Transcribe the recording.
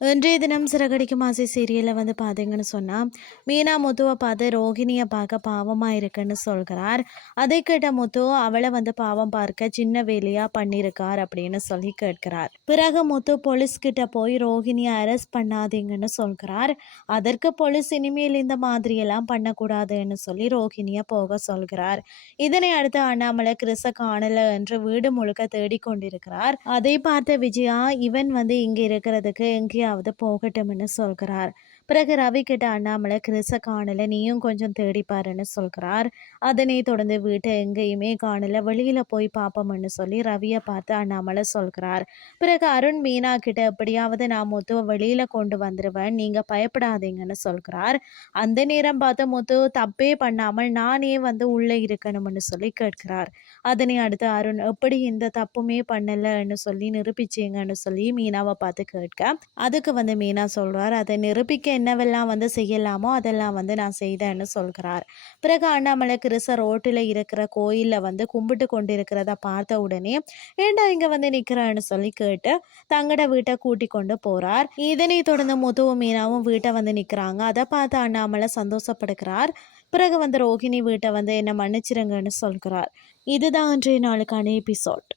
இன்றைய தினம் சிறகடிக்கும் ஆசை சீரியலில் வந்து பார்த்தீங்கன்னு சொன்னால் மீனா முத்துவை பார்த்து ரோகிணியை பார்க்க பாவமாக இருக்குன்னு சொல்கிறார். அதை கேட்ட முத்து அவளை வந்து பாவம் பார்க்க சின்ன வேலையாக பண்ணியிருக்கார் அப்படின்னு சொல்லி கேட்கிறார். பிறகு முத்து போலீஸ்கிட்ட போய் ரோகிணியை அரெஸ்ட் பண்ணாதீங்கன்னு சொல்கிறார். அதற்கு போலீஸ் இனிமேல் இந்த மாதிரியெல்லாம் பண்ணக்கூடாதுன்னு சொல்லி ரோகிணியை போக சொல்கிறார். இதனை அடுத்து அண்ணாமலை கிறிஸ காணல என்று வீடு முழுக்க தேடிக்கொண்டிருக்கிறார். அதை பார்த்த விஜயா இவன் வந்து இங்கே இருக்கிறதுக்கு எங்கேயாவது போகட்டும்னு சொல்கிறார். பிறகு ரவி கிட்ட அண்ணாமலை கிறிஸ காணல நீயும் கொஞ்சம் தேடிப்பாருன்னு சொல்கிறார் அதனை தொடர்ந்து வீட்டை எங்கேயுமே காணல. வெளியில போய் பார்ப்போம்னு சொல்லி ரவியை பார்த்து அண்ணாமலை சொல்கிறார் பிறகு அருண் மீனா கிட்ட எப்படியாவது நான் முத்துவை வெளியில கொண்டு வந்துடுவேன் நீங்க பயப்படாதீங்கன்னு சொல்கிறார் அந்த நேரம் பார்த்து முத்து தப்பே பண்ணாமல் நானே வந்து உள்ளே இருக்கணும்னு சொல்லி கேட்கிறார். அதனை அடுத்து அருண் எப்படி இந்த தப்புமே பண்ணலன்னு சொல்லி நிரூபிச்சிங்கன்னு சொல்லி மீனாவை பார்த்து கேட்க. அதுக்கு வந்து மீனா சொல்றார். அதை நிரூபிக்க என்னவெல்லாம் வந்து செய்யலாமோ அதெல்லாம் வந்து நான் செய்தேன்னு சொல்கிறார். பிறகு அண்ணாமலை கிறிச ரோட்டில் இருக்கிற கோயிலில் வந்து கும்பிட்டு கொண்டு இருக்கிறத பார்த்த உடனே ஏண்டா இங்கே வந்து நிற்கிறான்னு சொல்லி கேட்டு தங்கட வீட்டை கூட்டி கொண்டு போகிறார் இதனை தொடர்ந்து முதுவும் மீனாவும் வீட்டை வந்து நிற்கிறாங்க அதை பார்த்து அண்ணாமலை சந்தோஷப்படுகிறார். பிறகு வந்து ரோகிணி வீட்டை வந்து என்னை மன்னிச்சிருங்கன்னு சொல்கிறார். இதுதான் இன்றைய நாளுக்கான எபிசோட்.